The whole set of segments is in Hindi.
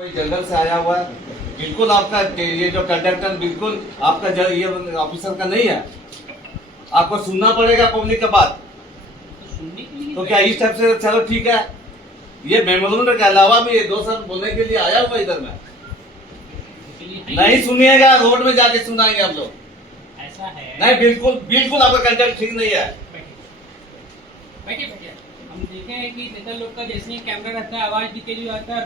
कोई जंगल से आया हुआ है, बिल्कुल आपका ये जो कंडक्टर बिल्कुल आपका ये ऑफिसर का नहीं है। आपको सुनना पड़ेगा पब्लिक का बात। तो क्या इस टाइप से चलो ठीक है, ये मेमोरेंडम के अलावा भी ये 2 शब्द बोलने के लिए आया हुआ इधर में। नहीं सुनिएगा, रोड में जाके सुनाएंगे हम लोग। ऐसा है नहीं, बिल्कुल बिल्कुल आपका कंडक्ट ठीक नहीं है। बैठिए हम देखे हैं कि नेता लोग का जैसे ही कैमरा रहता है आवाज लीकेज आता है,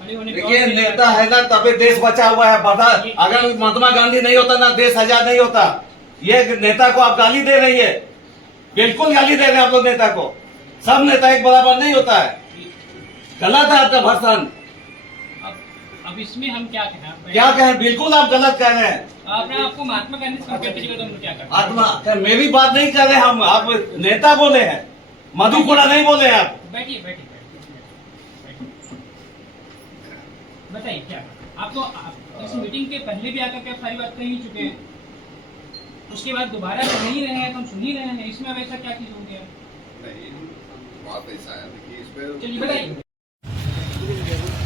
खड़े होने देखिए नेता है ना तभी देश बचा हुआ है। बता, अगर महात्मा गांधी नहीं होता ना देश आजाद नहीं होता। ये नेता को आप गाली दे रही है, बिल्कुल गाली दे रहे हैं आप लोग नेता को। सब नेता एक बराबर नहीं होता है, गलत है आपका भाषण। अब इसमें हम क्या कहें? क्या कहें, बिल्कुल आप गलत कह रहे हैं। आपने आपको महात्मा गांधी से कंपेयर कीजिएगा तो हम क्या करें? आत्मा मेरी बात नहीं कर रहे हम, आप नेता बोले हैं, मधु कोड़ा नहीं बोले हैं आप। बैठिए बताइए क्या आप तो इस मीटिंग के पहले भी आकर के सारी बात कह ही चुके हैं, उसके बाद दोबारा तो नहीं रहे हैं, तो हम सुन ही रहे हैं। इसमें अब ऐसा क्या चीज हो गया? नहीं, बात ऐसा है कि इस पे चलिए बताइए।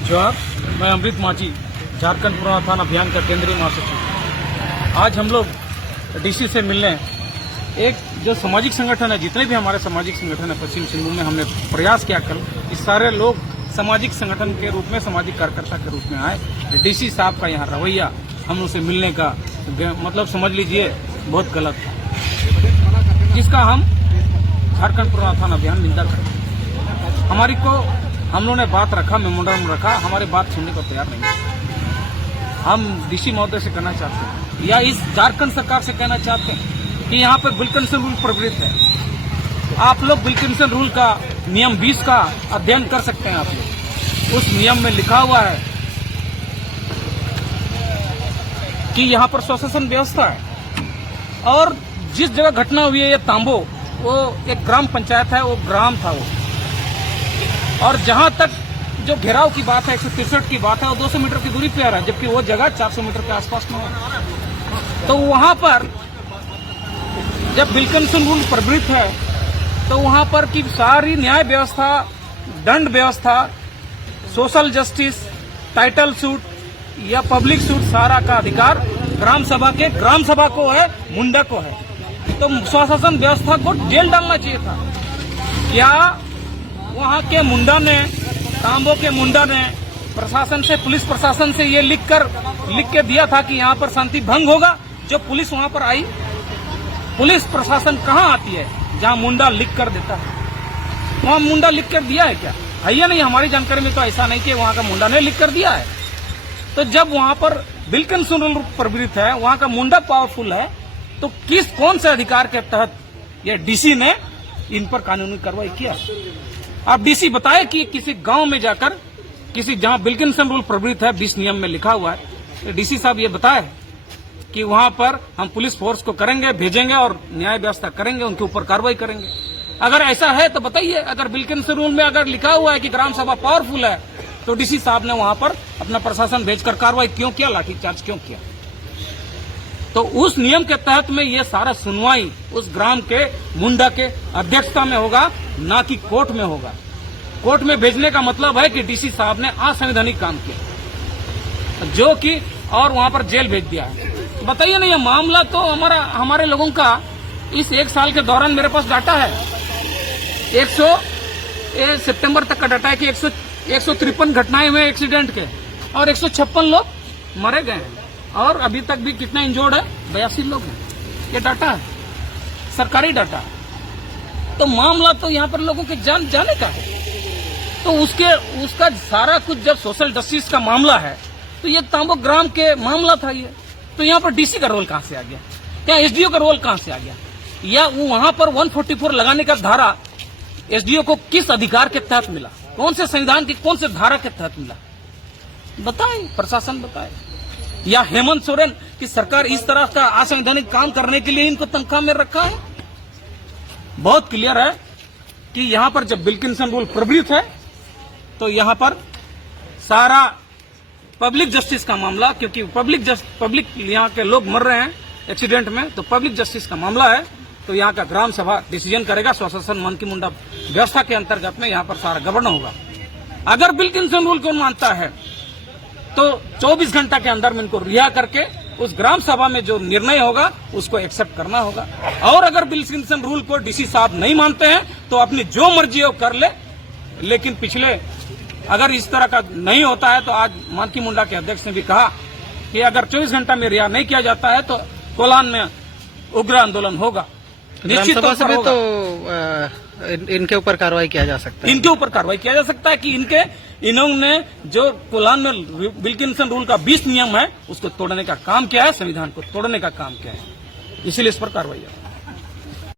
जोहार, मैं अमृत माची, झारखंड पुनरुत्थान अभियान का केंद्रीय महासचिव। आज हम लोग डीसी से मिलने, एक जो सामाजिक संगठन है, जितने भी हमारे सामाजिक संगठन है पश्चिम सिंहभूम में, हमने प्रयास किया कल कि सारे लोग सामाजिक संगठन के रूप में, सामाजिक कार्यकर्ता के रूप में आए। डीसी साहब का यहाँ रवैया हम उनसे मिलने का मतलब समझ लीजिए बहुत गलत है, जिसका हम झारखंड पुनरुत्थान अभियान निंदा करें। हमारी को हम लोगों ने बात रखा, मेमोरेंडम रखा, हमारी बात सुनने को तैयार नहीं है। हम डीसी महोदय से कहना चाहते हैं या इस झारखंड सरकार से कहना चाहते हैं कि यहाँ पर विल्किंसन रूल प्रवृत्त है। आप लोग विल्किंसन रूल का नियम 20 का अध्ययन कर सकते हैं। आप लोग उस नियम में लिखा हुआ है कि यहाँ पर स्वशासन व्यवस्था है, और जिस जगह घटना हुई है ये तांबो, वो एक ग्राम पंचायत है, वो ग्राम था वो, और जहां तक जो घेराव की बात है 163 की बात है, वो 200 मीटर की दूरी पे आ रहा है, जबकि वो जगह 400 मीटर के आसपास में है। तो वहां पर जब विल्किंसन रूल प्रवृत्त है तो वहां पर की सारी न्याय व्यवस्था, दंड व्यवस्था, सोशल जस्टिस, टाइटल सूट या पब्लिक सूट, सारा का अधिकार ग्राम सभा को है, मुंडा को है। तो स्वशासन व्यवस्था को जेल डालना चाहिए था। क्या वहां के मुंडा ने, तांबो के मुंडा ने प्रशासन से, पुलिस प्रशासन से ये लिख के दिया था कि यहाँ पर शांति भंग होगा? जो पुलिस वहां पर आई, पुलिस प्रशासन कहाँ आती है जहाँ मुंडा लिख कर देता है? वहाँ मुंडा लिख कर दिया है क्या? है या नहीं? हमारी जानकारी में तो ऐसा नहीं कि वहाँ का मुंडा ने लिख कर दिया है। तो जब वहाँ पर विल्किंसन रूल प्रवृत्त है, वहाँ का मुंडा पावरफुल है, तो कौन से अधिकार के तहत ये डीसी ने इन पर कानूनी कार्रवाई किया? आप डीसी बताए कि किसी गांव में जाकर, किसी जहां विल्किंसन रूल प्रवृत्त है 20 नियम में लिखा हुआ है, तो डीसी साहब ये बताए कि वहां पर हम पुलिस फोर्स को करेंगे, भेजेंगे और न्याय व्यवस्था करेंगे, उनके ऊपर कार्रवाई करेंगे। अगर ऐसा है तो बताइए। अगर विल्किंसन रूल में अगर लिखा हुआ है कि ग्राम सभा पावरफुल है, तो डीसी साहब ने वहां पर अपना प्रशासन भेजकर कार्रवाई क्यों किया, लाठीचार्ज क्यों किया? तो उस नियम के तहत में ये सारा सुनवाई उस ग्राम के मुंडा के अध्यक्षता में होगा, ना कि कोर्ट में होगा। कोर्ट में भेजने का मतलब है कि डीसी साहब ने असंवैधानिक काम किया, जो कि और वहां पर जेल भेज दिया है। बताइए ना, ये मामला तो हमारे लोगों का इस 1 साल के दौरान मेरे पास डाटा है, 100 सितंबर तक का डाटा है कि 153 घटनाएं हुए एक्सीडेंट के, और 156 लोग मरे गए हैं, और अभी तक भी कितना इंजोर्ड है? 82 लोग हैं। ये डाटा है, सरकारी डाटा। तो मामला तो यहाँ पर लोगों के जाने का है। तो उसका सारा कुछ जब सोशल जस्टिस का मामला है, तो ये तांबो ग्राम के मामला था ये। तो यहाँ पर डीसी का रोल कहाँ से आ गया? या एसडीओ का रोल कहाँ से आ गया? या वहां पर 144 लगाने का धारा एसडीओ को किस अधिकार के तहत मिला? कौन से संविधान की कौन से धारा के तहत मिला? बताए, प्रशासन बताए। या हेमंत सोरेन की सरकार इस तरह का असंवैधानिक काम करने के लिए इनको तनख्वाह में रखा है? बहुत क्लियर है कि यहाँ पर जब विल्किंसन रूल प्रवृत्त है, तो यहाँ पर सारा पब्लिक जस्टिस का मामला, क्योंकि पब्लिक यहाँ के लोग मर रहे हैं एक्सीडेंट में, तो पब्लिक जस्टिस का मामला है। तो यहाँ का ग्राम सभा डिसीजन करेगा, स्वशासन मन की मुंडा व्यवस्था के अंतर्गत में यहाँ पर सारा गवर्न होगा। अगर विल्किंसन रूल को मानता है तो 24 घंटा के अंदर में इनको रिहा करके उस ग्राम सभा में जो निर्णय होगा उसको एक्सेप्ट करना होगा। और अगर विल्किंसन रूल को डीसी साहब नहीं मानते हैं तो अपनी जो मर्जी है वो कर ले, लेकिन पिछले अगर इस तरह का नहीं होता है तो आज मानकी मुंडा के अध्यक्ष ने भी कहा कि अगर 24 घंटा में रिहा नहीं किया जाता है तो कोलान में उग्र आंदोलन होगा। निश्चित तौर पर होगा। तो इनके ऊपर कार्रवाई किया जा सकता है। इनके ऊपर कार्रवाई किया जा सकता है कि इन्होंने जो कोलान में विल्किंसन रूल का 20 नियम है उसको तोड़ने का काम किया है, संविधान को तोड़ने का काम किया है, इसीलिए इस पर कार्रवाई है।